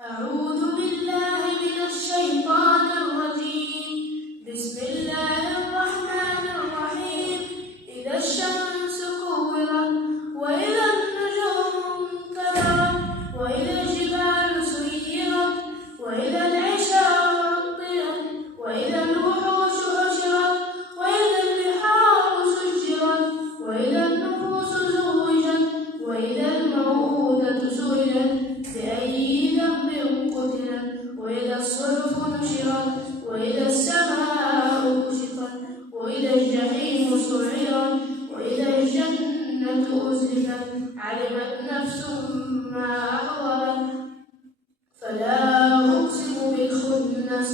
أعوذ بالله من الشيطان الرجيم. بسم الله الرحمن الرحيم. إذا الشمس كورت وإذا النجوم انكدرت وإذا الجبال سيرت وإذا العشار عطلت وإذا الوحوش حشرت وإذا البحار سجرت وإذا النفوس زوجت وإذا الموءودة سئلت بأي ذنب قتلت وإذا الصحف نشرت وإذا السماء كشطت وإذا الجحيم سعرت وإذا الجنة أزلفت علمت نفس ما أحضرت فلا أقسم بالخنس